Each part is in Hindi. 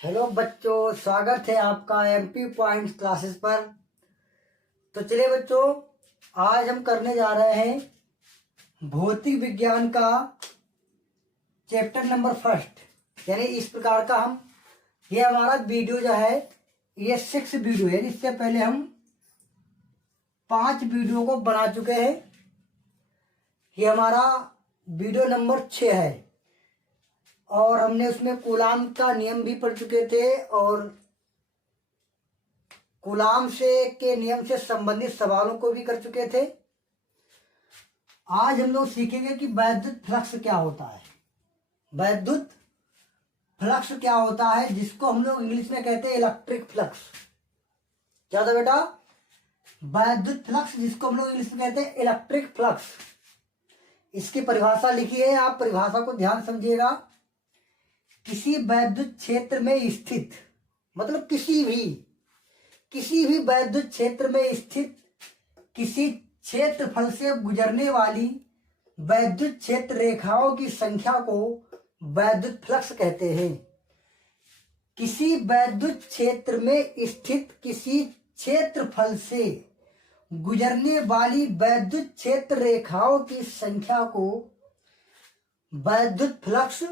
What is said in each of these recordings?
हेलो बच्चों, स्वागत है आपका एमपी पॉइंट्स क्लासेस पर। तो चलिए बच्चों, आज हम करने जा रहे हैं भौतिक विज्ञान का चैप्टर नंबर फर्स्ट। यानी इस प्रकार का ये हमारा वीडियो जो है ये 6 वीडियो है। इससे पहले हम 5 वीडियो को बना चुके हैं। ये हमारा वीडियो नंबर 6 है और हमने उसमें कूलाम का नियम भी पढ़ चुके थे और कूलाम के नियम से संबंधित सवालों को भी कर चुके थे। आज हम लोग सीखेंगे कि वैद्युत फ्लक्स क्या होता है। वैद्युत फ्लक्स क्या होता है, जिसको हम लोग इंग्लिश में कहते हैं इलेक्ट्रिक फ्लक्स। क्या था बेटा? वैद्युत फ्लक्स, जिसको हम लोग इंग्लिश में कहते हैं इलेक्ट्रिक फ्लक्स। इसकी परिभाषा लिखी है, आप परिभाषा को ध्यान समझिएगा। किसी वैद्युत क्षेत्र में स्थित, मतलब किसी भी वैद्युत क्षेत्र में स्थित किसी क्षेत्रफल से गुजरने वाली वैद्युत क्षेत्र रेखाओं की संख्या को वैद्युत फ्लक्स कहते हैं। किसी वैद्युत क्षेत्र में स्थित किसी क्षेत्रफल से गुजरने वाली वैद्युत क्षेत्र रेखाओं की संख्या को वैद्युत फ्लक्स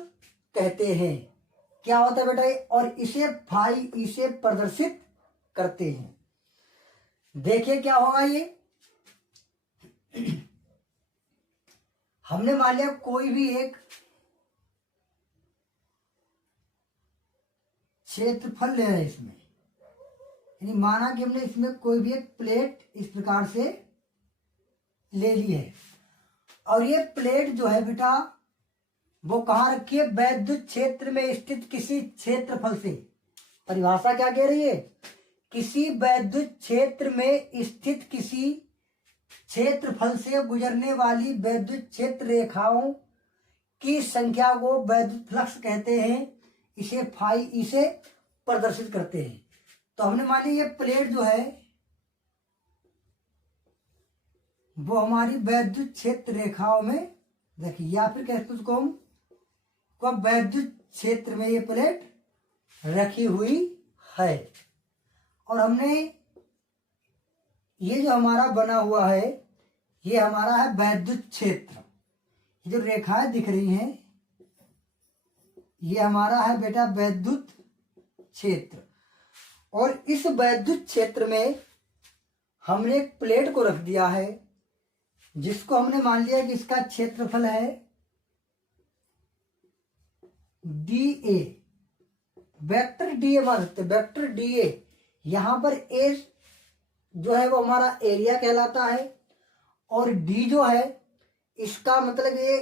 कहते हैं। क्या होता है बेटा? और इसे फाई ई से प्रदर्शित करते हैं। देखिए क्या होगा ये। हमने मान लिया कोई भी एक क्षेत्रफल ले रहे हैं इसमें, यानी माना कि हमने इसमें कोई भी एक प्लेट इस प्रकार से ले ली है और ये प्लेट जो है बेटा वो कहाँ रखी है? वैद्युत क्षेत्र में स्थित किसी क्षेत्रफल से। परिभाषा क्या कह रही है? किसी वैद्युत क्षेत्र में स्थित किसी क्षेत्रफल से गुजरने वाली वैद्युत क्षेत्र रेखाओं की संख्या को वैद्युत फ्लक्स कहते हैं। इसे फाई ई से प्रदर्शित करते हैं। तो हमने मान लिया ये प्लेट जो है वो हमारी वैद्युत क्षेत्र रेखाओं में देखिए, या फिर कहते उसको हम वैद्युत क्षेत्र में ये प्लेट रखी हुई है। और हमने ये जो हमारा बना हुआ है ये हमारा है वैद्युत क्षेत्र। ये जो रेखाएं दिख रही हैं ये हमारा है बेटा वैद्युत क्षेत्र। और इस वैद्युत क्षेत्र में हमने एक प्लेट को रख दिया है जिसको हमने मान लिया कि इसका क्षेत्रफल है D A. Vector D A मान सकते, वेक्टर डी ए। यहां पर ए जो है वो हमारा एरिया कहलाता है और डी जो है इसका मतलब ये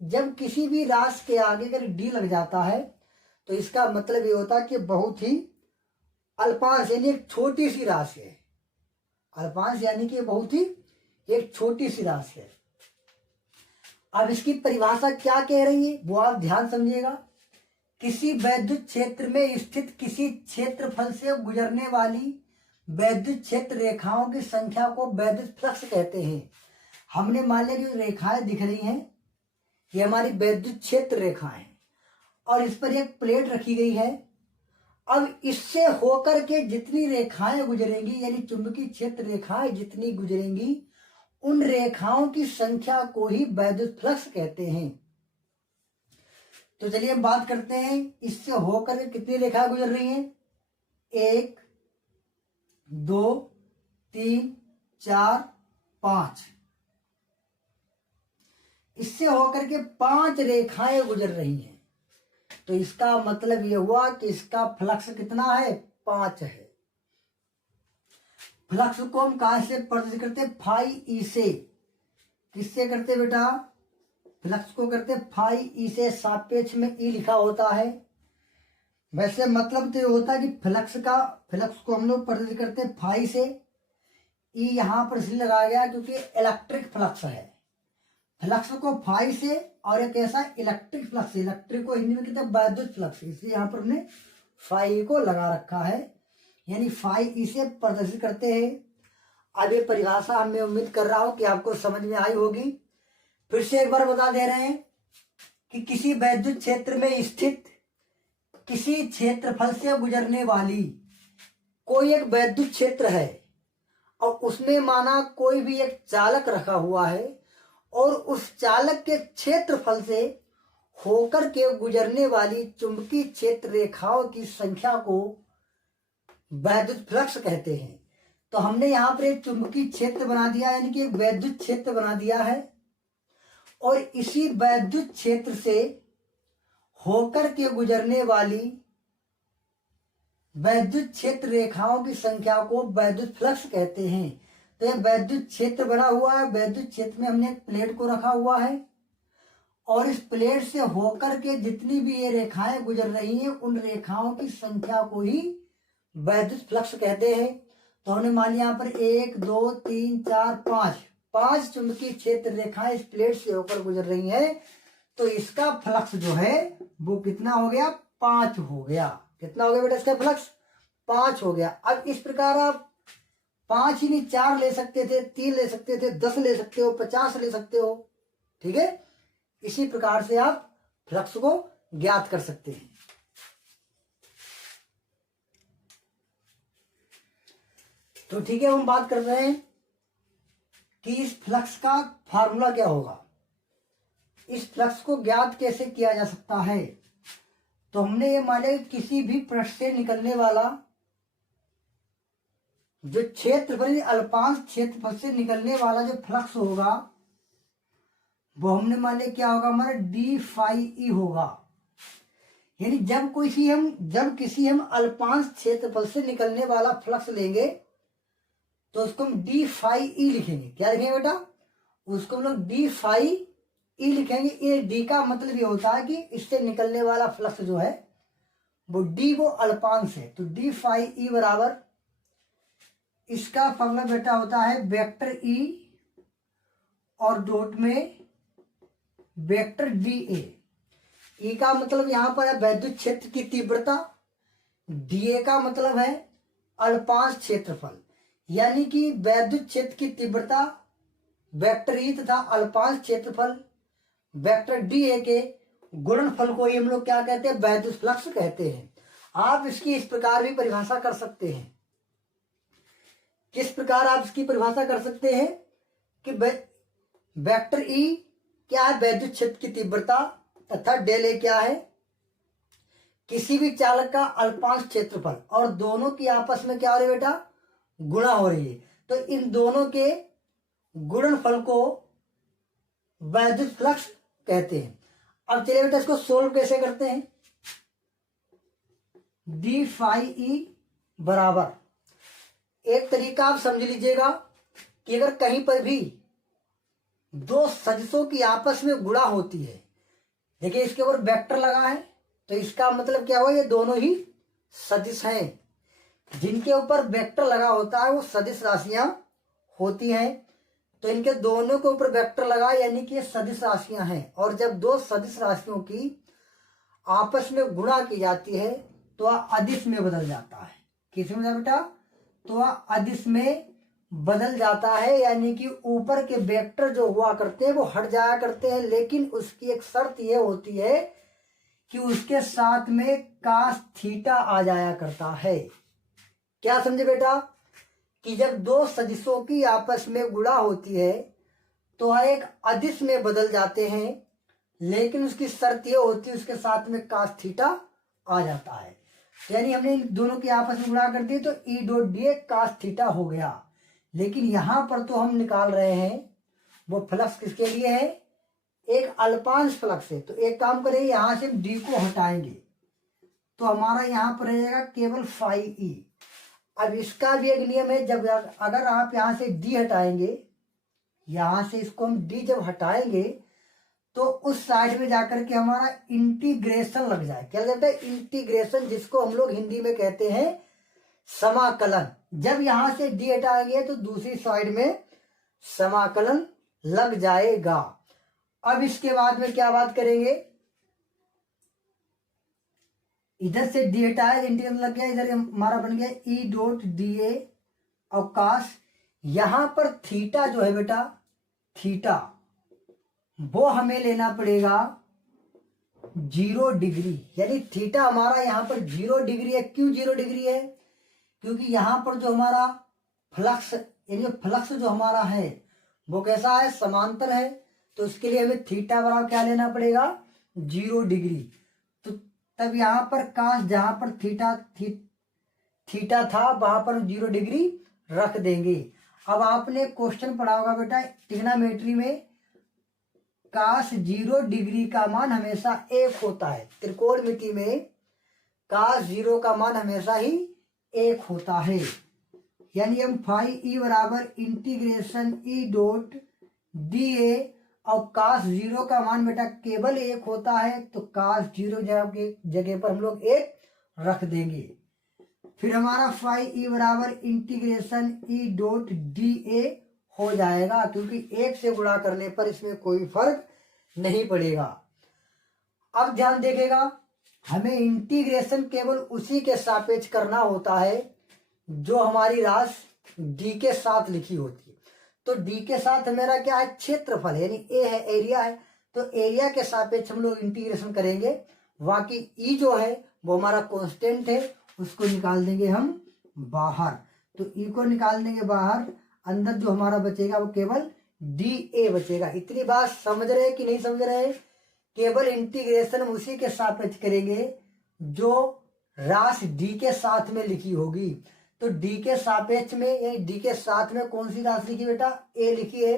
जब किसी भी राशि के आगे अगर डी लग जाता है तो इसका मतलब ये होता है कि बहुत ही अल्पांश यानी एक छोटी सी राशि है। अल्पांश यानी कि बहुत ही एक छोटी सी राशि है। अब इसकी परिभाषा क्या कह रही है वो आप ध्यान समझिएगा। किसी वैद्युत क्षेत्र में स्थित किसी क्षेत्रफल से गुजरने वाली वैद्युत क्षेत्र रेखाओं की संख्या को वैद्युत फ्लक्स कहते हैं। हमने मान लिया कि रेखाएं दिख रही हैं ये हमारी वैद्युत क्षेत्र रेखाएं और इस पर एक प्लेट रखी गई है। अब इससे होकर के जितनी रेखाएं गुजरेंगी यानी चुंबकीय क्षेत्र रेखाएं जितनी गुजरेंगी उन रेखाओं की संख्या को ही वैद्युत फ्लक्स कहते हैं। तो चलिए हम बात करते हैं इससे होकर के कितनी रेखाएं गुजर रही हैं। 1 2 3 4 5। इससे होकर के 5 रेखाएं गुजर रही हैं। तो इसका मतलब यह हुआ कि इसका फ्लक्स कितना है? 5 है। फ्लक्स को हम कहां से प्रदर्शित करते हैं? फाई ई से। किससे करते बेटा? फ्लक्स को करते फाई ई से। सापेक्ष में ई लिखा होता है। वैसे मतलब तो ये होता है कि फ्लक्स को हम लोग प्रदर्शित करते फाई से। ई यहां पर इसलिए लगाया गया क्योंकि इलेक्ट्रिक फ्लक्स है। फ्लक्स को फाई से और एक ऐसा इलेक्ट्रिक फ्लक्स, इलेक्ट्रिक को हिंदी में कहते हैं वैद्युत फ्लक्स, इसलिए यहां पर हमने फाई को लगा रखा है। यानी फाई इसे प्रदर्शित करते हैं। अब ये परिभाषा मैं उम्मीद कर रहा हूं कि आपको समझ में आई होगी। फिर से एक बार बता दे रहे हैं कि किसी वैद्युत क्षेत्र में स्थित किसी क्षेत्रफल से गुजरने वाली कोई एक वैद्युत क्षेत्र है और उसमें माना कोई भी एक चालक रखा हुआ है और उस चालक के क्षेत्रफल से होकर के गुजरने वाली चुंबकीय क्षेत्र रेखाओं की संख्या को वैद्युत फ्लक्स कहते हैं। तो हमने यहाँ पर एक चुंबकीय क्षेत्र बना दिया, यानी कि एक वैद्युत क्षेत्र बना दिया है और इसी वैद्युत क्षेत्र से होकर के गुजरने वाली वैद्युत क्षेत्र रेखाओं की संख्या को वैद्युत फ्लक्स कहते हैं। तो यह वैद्युत क्षेत्र बना हुआ है, वैद्युत क्षेत्र में हमने एक प्लेट को रखा हुआ है और इस प्लेट से होकर के जितनी भी ये रेखाएं गुजर रही हैं उन रेखाओं की संख्या को ही वैद्युत फ्लक्स कहते हैं। तो हमने मान लिया यहाँ पर 1 2 3 4 5 चुंबकीय क्षेत्र रेखाएं इस प्लेट से होकर गुजर रही हैं, तो इसका फ्लक्स जो है वो कितना हो गया, 5 हो गया। कितना हो गया बेटा इसका फ्लक्स, 5 हो गया। अब इस प्रकार आप 5 ही नहीं 4 ले सकते थे, 3 ले सकते थे, 10 ले सकते हो, 50 ले सकते हो, ठीक है। इसी प्रकार से आप फ्लक्स को ज्ञात कर सकते हैं। तो ठीक है, हम बात कर रहे हैं कि इस फ्लक्स का फार्मूला क्या होगा, इस फ्लक्स को ज्ञात कैसे किया जा सकता है। तो हमने ये माने किसी भी पृष्ठ से निकलने वाला जो क्षेत्रफल, अल्पांश क्षेत्रफल से निकलने वाला जो फ्लक्स होगा वो हमने माने क्या होगा, हमारा डी फाई ई होगा। यानी जब किसी हम अल्पांश क्षेत्रफल से निकलने वाला फ्लक्स लेंगे तो उसको हम डी फाई ई लिखेंगे। क्या लिखेंगे बेटा, उसको हम लोग डी फाई ई लिखेंगे। ये डी का मतलब ये होता है कि इससे निकलने वाला फ्लक्स जो है वो डी वो अल्पांश है। तो डी फाई ई बराबर, इसका फॉर्मूला बेटा होता है वेक्टर ई और डॉट में वेक्टर डी ए। ई का मतलब यहां पर है वैद्युत क्षेत्र की तीव्रता, डी ए का मतलब है अल्पांश क्षेत्रफल। यानी कि वैद्युत क्षेत्र की तीव्रता वेक्टर ई तथा अल्पांश क्षेत्रफल वेक्टर डी ए के गुणनफल को ही हम लोग क्या कहते हैं, वैद्युत फ्लक्स कहते हैं। आप इसकी इस प्रकार भी परिभाषा कर सकते हैं। किस प्रकार आप इसकी परिभाषा कर सकते हैं कि वेक्टर ई क्या है, वैद्युत क्षेत्र की तीव्रता, तथा डेल ए क्या है, किसी भी चालक का अल्पांश क्षेत्रफल, और दोनों की आपस में क्या हो रही है बेटा, गुणा हो रही है। तो इन दोनों के गुणनफल को वैद्युत फ्लक्स कहते हैं। अब चलिए बेटा इसको सोल्व कैसे करते हैं। डी फाई ई बराबर, एक तरीका आप समझ लीजिएगा कि अगर कहीं पर भी दो सदिशों की आपस में गुणा होती है, देखिए इसके ऊपर वेक्टर लगा है तो इसका मतलब क्या हुआ, ये दोनों ही सदिश हैं। जिनके ऊपर वेक्टर लगा होता है वो सदिश राशियां होती हैं। तो इनके दोनों के ऊपर वेक्टर लगा यानी कि ये सदिश राशियां हैं। और जब दो सदिश राशियों की आपस में गुणा की जाती है तो वह अदिश में बदल जाता है। किस में बेटा, तो वह अदिश में बदल जाता है। यानी कि ऊपर के वेक्टर जो हुआ करते हैं वो हट जाया करते हैं, लेकिन उसकी एक शर्त यह होती है कि उसके साथ में कास थीटा आ जाया करता है। क्या समझे बेटा, कि जब दो सदिशों की आपस में गुणा होती है तो वह एक अदिश में बदल जाते हैं, लेकिन उसकी शर्त यह होती है उसके साथ में कास थीटा आ जाता है। यानी हमने इन दोनों की आपस में गुणा कर दी तो E dot D A cos theta हो गया। लेकिन यहां पर तो हम निकाल रहे हैं वो फ्लक्स किसके लिए है, एक अल्पांश फ्लक्स है। तो एक काम करेंगे, यहां से हम डी को हटाएंगे तो हमारा यहां पर रहेगा केवल फाई ई। अब इसका भी एक नियम है, जब अगर आप यहां से डी हटाएंगे, यहां से इसको हम डी जब हटाएंगे तो उस साइड में जाकर के हमारा इंटीग्रेशन लग जाए। क्या लगता है, इंटीग्रेशन, जिसको हम लोग हिंदी में कहते हैं समाकलन। जब यहां से डी हटाएंगे तो दूसरी साइड में समाकलन लग जाएगा। अब इसके बाद में क्या बात करेंगे, इधर से डी हटाया, इंटीग्रेशन लग गया, इधर हमारा बन गया ई डॉट डी ए अवकाश। यहां पर थीटा जो है बेटा, थीटा वो हमें लेना पड़ेगा 0 डिग्री, यानी थीटा हमारा यहाँ पर 0 डिग्री है। क्यों 0 डिग्री है? क्योंकि यहाँ पर जो हमारा फ्लक्स, यानी फ्लक्स जो हमारा है वो कैसा है? समांतर है। तो उसके लिए हमें थीटा बराबर क्या लेना पड़ेगा? 0 डिग्री। तो तब यहाँ पर काश जहां पर थीटा था वहां पर 0 डिग्री रख देंगे। अब आपने क्वेश्चन पढ़ा होगा बेटा ट्रिग्नोमेट्री में, काश 0 डिग्री का मान हमेशा 1 होता है। त्रिकोणमिति में काश 0 का मान हमेशा ही 1 होता है। यानी हम फाई ई बराबर इंटीग्रेशन ई डॉट डी ए, और काश 0 का मान बेटा केवल 1 होता है, तो काश 0 जगह पर हम लोग 1 रख देंगे। फिर हमारा फाई ई बराबर इंटीग्रेशन ई डॉट डी ए हो जाएगा, क्योंकि 1 से गुणा करने पर इसमें कोई फर्क नहीं पड़ेगा। अब ध्यान देखिएगा, हमें इंटीग्रेशन केवल उसी के सापेक्ष करना होता है जो हमारी राशि डी के साथ लिखी होती है। तो डी के साथ मेरा क्या है? क्षेत्रफल, यानी ए है, एरिया है। तो एरिया के सापेक्ष हम लोग इंटीग्रेशन करेंगे। बाकी ई जो है वो हमारा कांस्टेंट है, उसको निकाल देंगे हम बाहर। तो ई को निकाल देंगे बाहर, अंदर जो हमारा बचेगा वो केवल डी ए बचेगा। इतनी बात समझ रहे कि नहीं समझ रहे? केवल इंटीग्रेशन हम उसी के सापेक्ष करेंगे जो राशि डी के साथ में लिखी होगी। तो डी के सापेक्ष में, यानी डी के साथ में कौन सी राशि लिखी बेटा? ए लिखी है।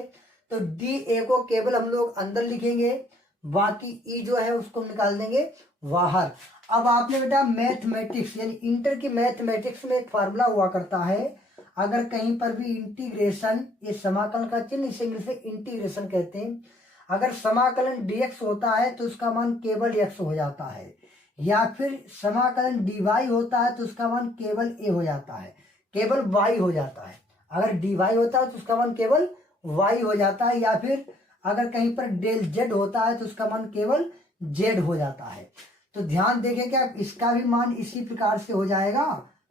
तो डी ए को केवल हम लोग अंदर लिखेंगे, बाकी ई जो है उसको निकाल देंगे बाहर। अब आपने बेटा मैथमेटिक्स यानी इंटर की मैथमेटिक्स में एक फार्मूला हुआ करता है, अगर कहीं पर भी इंटीग्रेशन, ये समाकलन का चिन्ह, इसे इंग्लिश में इंटीग्रेशन कहते हैं, अगर समाकलन dx होता है तो उसका मान केवल x हो जाता है, या फिर समाकलन dy होता है तो उसका मान केवल a हो जाता है, केवल y हो जाता है। अगर dy होता है तो उसका मान केवल y हो जाता है, या फिर अगर कहीं पर डेल z होता है तो उसका मान केवल z हो जाता है। तो ध्यान देखें क्या इसका भी मान इसी प्रकार से हो जाएगा।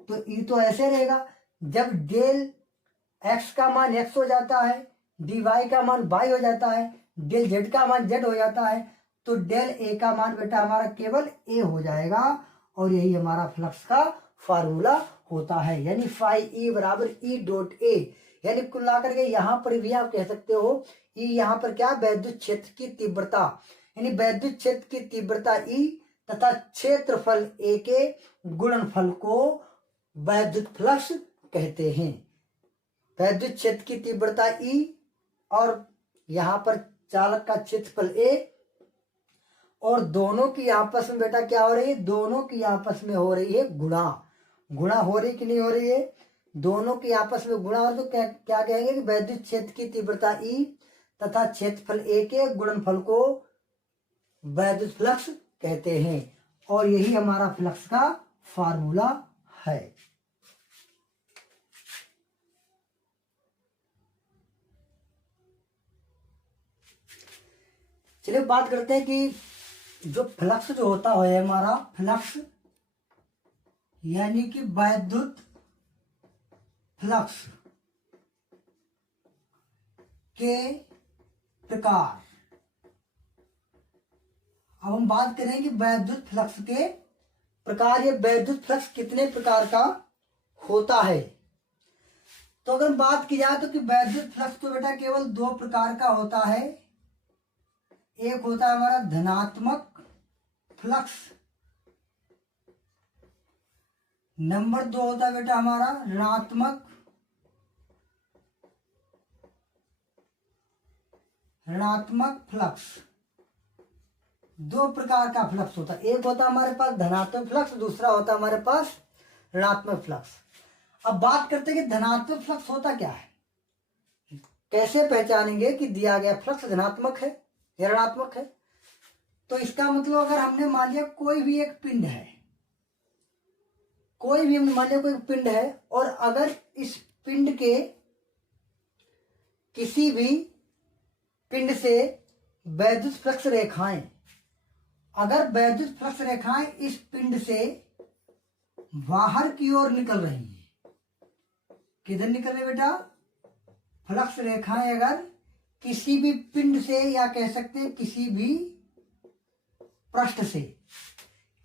तो ई तो ऐसे रहेगा, जब डेल x का मान x हो जाता है, dy का मान y हो जाता है, डेल z का मान z हो जाता है, तो डेल a का मान बेटा हमारा केवल a हो जाएगा। और यही हमारा फ्लक्स का फार्मूला होता है, यानी फाई ई बराबर ई डॉट ए। यानी कुल मिलाकर के यहाँ पर भी आप कह सकते हो ई, यहाँ पर क्या? वैद्युत क्षेत्र की तीव्रता, यानी वैद्युत क्षेत्र की तीव्रता ई तथा क्षेत्रफल ए के गुणनफल को वैद्युत फ्लक्स कहते हैं। वैद्युत क्षेत्र की तीव्रता ई और यहाँ पर चालक का क्षेत्रफल ए, और दोनों की आपस में बेटा क्या हो रही है? दोनों की आपस में हो रही है गुणा। गुणा हो रही कि नहीं हो रही है? दोनों की आपस में गुणा हो, तो क्या कहेंगे कि वैद्युत क्षेत्र की तीव्रता ई तथा क्षेत्रफल ए के गुणनफल को वैद्युत फ्लक्स कहते हैं। और यही हमारा फ्लक्स का फार्मूला है। चलिए बात करते हैं कि जो फ्लक्स जो होता है हमारा फ्लक्स, यानी कि वैद्युत फ्लक्स के प्रकार। अब हम बात करेंगे वैद्युत फ्लक्स के प्रकार। ये वैद्युत फ्लक्स कितने प्रकार का होता है? तो अगर बात की जाए तो कि वैद्युत फ्लक्स तो बेटा केवल 2 प्रकार का होता है। एक होता है हमारा धनात्मक फ्लक्स, नंबर 2 होता है बेटा हमारा ऋणात्मक फ्लक्स। 2 प्रकार का फ्लक्स होता है, एक होता है हमारे पास धनात्मक फ्लक्स, दूसरा होता है हमारे पास ऋणात्मक फ्लक्स। अब बात करते हैं कि धनात्मक फ्लक्स होता क्या है, कैसे पहचानेंगे कि दिया गया फ्लक्स धनात्मक है या ऋणात्मक है? तो इसका मतलब अगर हमने मान लिया कोई भी एक पिंड है, कोई भी मान लिया कोई पिंड है, और अगर इस पिंड के किसी भी पिंड से वैद्युत फ्लक्स रेखाएं, अगर वैद्युत फ्लक्स रेखाएं इस पिंड से बाहर की ओर निकल रही हैं, किधर निकल रही बेटा? फ्लक्स रेखाएं अगर किसी भी पिंड से, या कह सकते हैं किसी भी पृष्ठ से,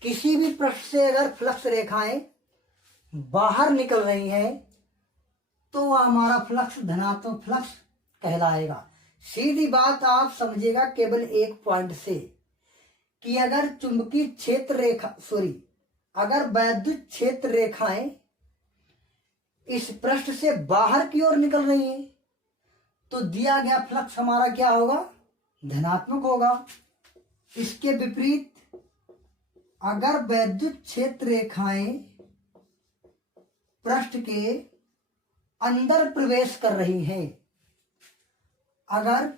किसी भी पृष्ठ से अगर फ्लक्स रेखाएं बाहर निकल रही हैं तो वह हमारा फ्लक्स धनात्मक फ्लक्स कहलाएगा। सीधी बात आप समझिएगा केवल एक पॉइंट से कि अगर चुंबकीय क्षेत्र रेखा अगर वैद्युत क्षेत्र रेखाएं इस पृष्ठ से बाहर की ओर निकल रही हैं तो दिया गया फ्लक्स हमारा क्या होगा, धनात्मक होगा। इसके विपरीत अगर वैद्युत क्षेत्र रेखाएं पृष्ठ के अंदर प्रवेश कर रही हैं, अगर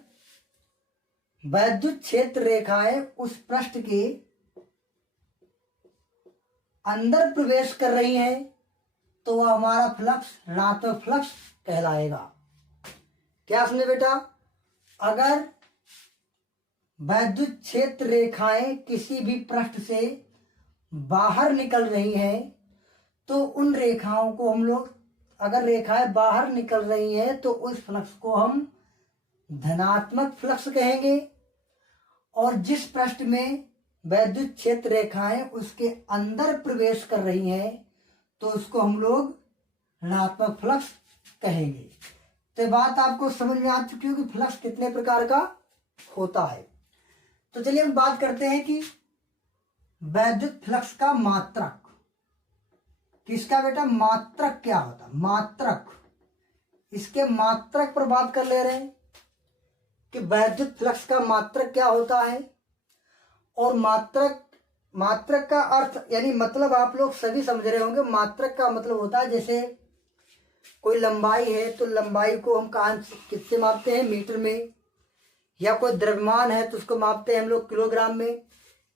वैद्युत क्षेत्र रेखाएं उस पृष्ठ के अंदर प्रवेश कर रही हैं तो वह हमारा फ्लक्स ऋणात्मक फ्लक्स कहलाएगा। क्या सुने बेटा, अगर वैद्युत क्षेत्र रेखाएं किसी भी पृष्ठ से बाहर निकल रही हैं तो उन रेखाओं को हम लोग, अगर रेखाएं बाहर निकल रही हैं तो उस फ्लक्स को हम धनात्मक फ्लक्स कहेंगे, और जिस पृष्ठ में वैद्युत क्षेत्र रेखाएं उसके अंदर प्रवेश कर रही हैं तो उसको हम लोग ऋणात्मक फ्लक्स कहेंगे। तो बात आपको समझ में आ चुकी हो कि फ्लक्स कितने प्रकार का होता है। तो चलिए हम बात करते हैं कि वैद्युत फ्लक्स का मात्रक। किसका बेटा, मात्रक क्या होता है, मात्रक। इसके मात्रक पर बात कर ले रहे हैं कि वैद्युत फ्लक्स का मात्रक क्या होता है। और मात्रक का अर्थ यानी मतलब आप लोग सभी समझ रहे होंगे। मात्रक का मतलब होता है जैसे कोई लंबाई है तो लंबाई को हम किससे मापते हैं, मीटर में, या कोई द्रव्यमान है तो उसको मापते हैं हम लोग किलोग्राम में।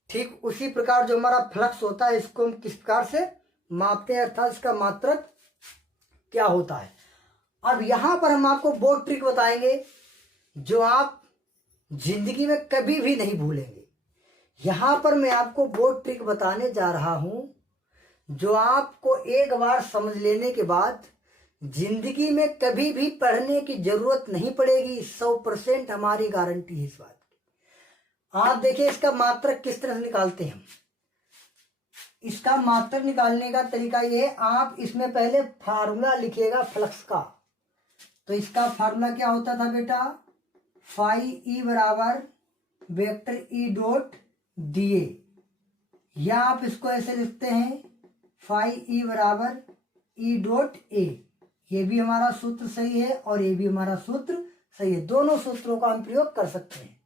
ठीक उसी प्रकार जो हमारा फ्लक्स होता है इसको हम किस प्रकार से मापते हैं, अर्थात इसका मात्रक क्या होता है। अब यहां पर हम आपको वो ट्रिक बताएंगे जो आप जिंदगी में कभी भी नहीं भूलेंगे। यहां पर मैं आपको वो ट्रिक बताने जा रहा हूं जो आपको एक बार समझ लेने के बाद जिंदगी में कभी भी पढ़ने की जरूरत नहीं पड़ेगी। 100% हमारी गारंटी है इस बात की। आप देखिए इसका मात्रक किस तरह से निकालते हैं। इसका मात्रक निकालने का तरीका ये है, आप इसमें पहले फार्मूला लिखिएगा फ्लक्स का। तो इसका फार्मूला क्या होता था बेटा, फाई ई बराबर वेक्टर ई डॉट डी ए, या आप इसको ऐसे लिखते हैं फाई ई बराबर ई डॉट ए। ये भी हमारा सूत्र सही है और ये भी हमारा सूत्र सही है, दोनों सूत्रों का हम प्रयोग कर सकते हैं।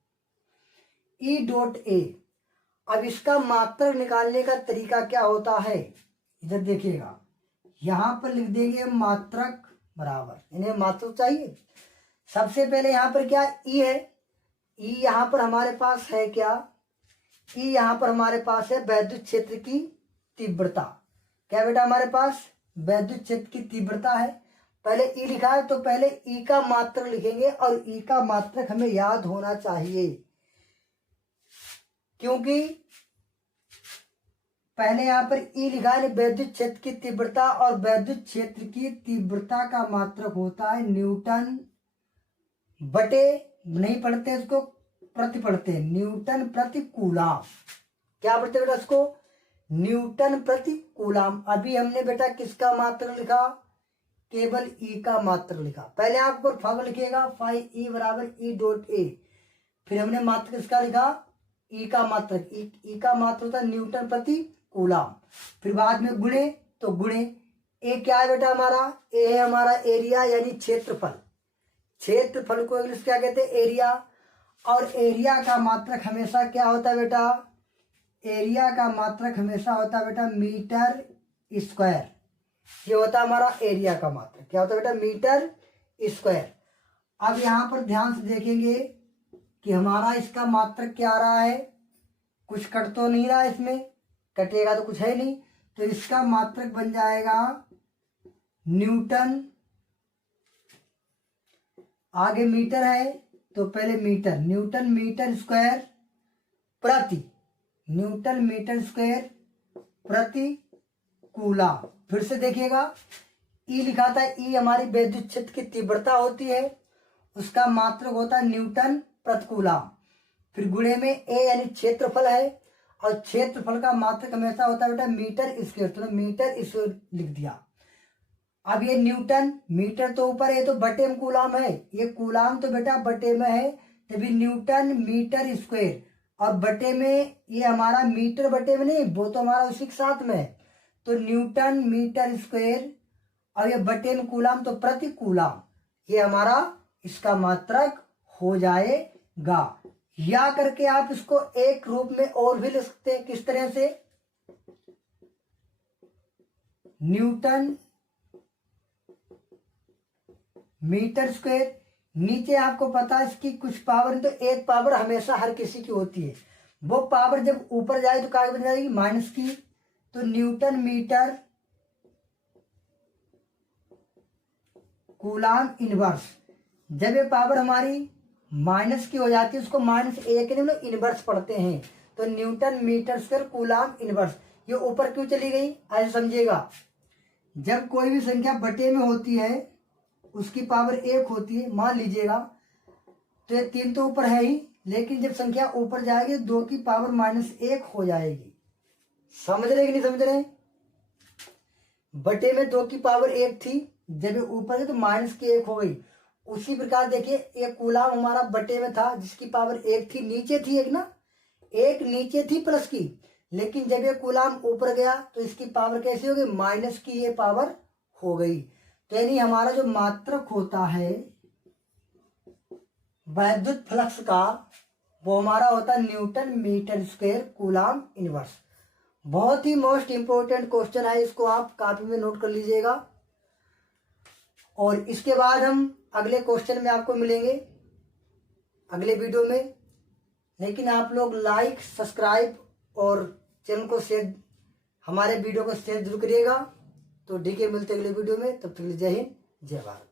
E dot A. अब इसका मात्रक निकालने का तरीका क्या होता है, इधर देखिएगा, यहां पर लिख देंगे मात्रक बराबर, इन्हें मात्रक चाहिए। सबसे पहले यहां पर क्या ई है, ई यहां पर हमारे पास है क्या, ई यहां पर हमारे पास है वैद्युत क्षेत्र की तीव्रता। क्या बेटा, हमारे पास वैद्युत क्षेत्र की तीव्रता है। पहले ई लिखा है तो पहले ई का मात्रक लिखेंगे, और ई का मात्रक हमें याद होना चाहिए क्योंकि पहले यहां पर ई लिखा है वैद्युत क्षेत्र की तीव्रता, और वैद्युत क्षेत्र की तीव्रता का मात्रक होता है न्यूटन बटे, नहीं पढ़ते इसको, प्रति पढ़ते हैं, न्यूटन प्रति कूलाम। क्या पढ़ते बेटा इसको, न्यूटन प्रति कूलाम। अभी हमने बेटा किसका मात्रक लिखा, केवल ई का मात्रक लिखा। पहले आपको फॉर्मूला लिखिएगा फाई ई बराबर ई डॉट ए, फिर हमने मात्रक किसका लिखा, ई का मात्रक, ई का मात्रक होता है न्यूटन प्रति कूलाम। फिर बाद में गुणे, तो गुणे ए क्या है बेटा हमारा, ए है हमारा एरिया यानी क्षेत्रफल। क्षेत्रफल को इंग्लिश क्या कहते हैं, एरिया। और एरिया का मात्रक हमेशा क्या होता है बेटा, एरिया का मात्रक हमेशा होता है बेटा मीटर स्क्वायर। ये होता है हमारा एरिया का मात्रक, क्या होता है बेटा, मीटर स्क्वायर। अब यहां पर ध्यान से देखेंगे कि हमारा इसका मात्रक क्या आ रहा है, कुछ कट तो नहीं रहा, इसमें कटेगा तो कुछ है नहीं, तो इसका मात्रक बन जाएगा न्यूटन, आगे मीटर है तो पहले मीटर, न्यूटन मीटर स्क्वायर प्रति, न्यूटन मीटर स्क्वायर प्रति कूलाम। फिर से देखिएगा, ई लिखा था, ई हमारी वैद्युत क्षेत्र की तीव्रता होती है, उसका मात्रक होता है न्यूटन प्रति कूलाम। फिर गुणे में ए यानी क्षेत्रफल है, और क्षेत्रफल का मात्रक हमेशा होता है बेटा मीटर स्क्वायर, तो मीटर स्क्वायर लिख दिया। अब ये न्यूटन, मीटर तो ऊपर है तो बटे में कूलाम है, ये कूलाम तो बेटा बटे में है, तभी न्यूटन मीटर स्क्वायर, और बटे में ये हमारा मीटर बटे में नहीं, वो तो हमारा उसी के साथ में है, तो न्यूटन मीटर स्क्वायर, और ये बटे में कूलाम तो प्रति कूलाम, ये हमारा इसका मात्रक हो जाएगा। या करके आप इसको एक रूप में और भी लिख सकते हैं, किस तरह से, न्यूटन मीटर स्क्वायर, नीचे आपको पता है इसकी कुछ पावर, तो एक पावर हमेशा हर किसी की होती है, वो पावर जब ऊपर जाए तो क्या बन जाएगी, माइनस की, तो न्यूटन मीटर कूलाम इनवर्स, जब ये पावर हमारी माइनस की हो जाती है उसको -1 नहीं मतलब इनवर्स पढ़ते हैं, तो newton metre square coulomb inverse. ये ऊपर क्यों चली गई ऐसे समझिएगा, जब कोई भी संख्या बटे में होती है उसकी पावर 1 होती है, मान लीजिएगा, तो ये 3 तो ऊपर है ही, लेकिन जब संख्या ऊपर जाएगी 2 की पावर -1 हो जाएगी। समझ रहे कि नहीं समझ रहे, बटे में 2 की पावर 1 थी, जब ये ऊपर है तो -1 हो गई। उसी प्रकार देखिए एक कूलाम हमारा बटे में था जिसकी पावर 1 थी, नीचे थी एक ना, एक नीचे थी प्लस की, लेकिन जब ये कूलाम ऊपर गया तो इसकी पावर कैसी हो गई, माइनस की ये पावर हो गई। तो यानी हमारा जो मात्रक होता है वैद्युत फ्लक्स का, वो हमारा होता है newton metre square coulomb inverse. बहुत ही मोस्ट इंपोर्टेंट क्वेश्चन है, इसको आप कॉपी में नोट कर लीजिएगा। और इसके बाद हम अगले क्वेश्चन में आपको मिलेंगे अगले वीडियो में, लेकिन आप लोग लाइक सब्सक्राइब और चैनल को शेयर, हमारे वीडियो को शेयर जरूर करिएगा। तो ठीक है, मिलते अगले वीडियो में, तब तक जय हिंद जय भारत।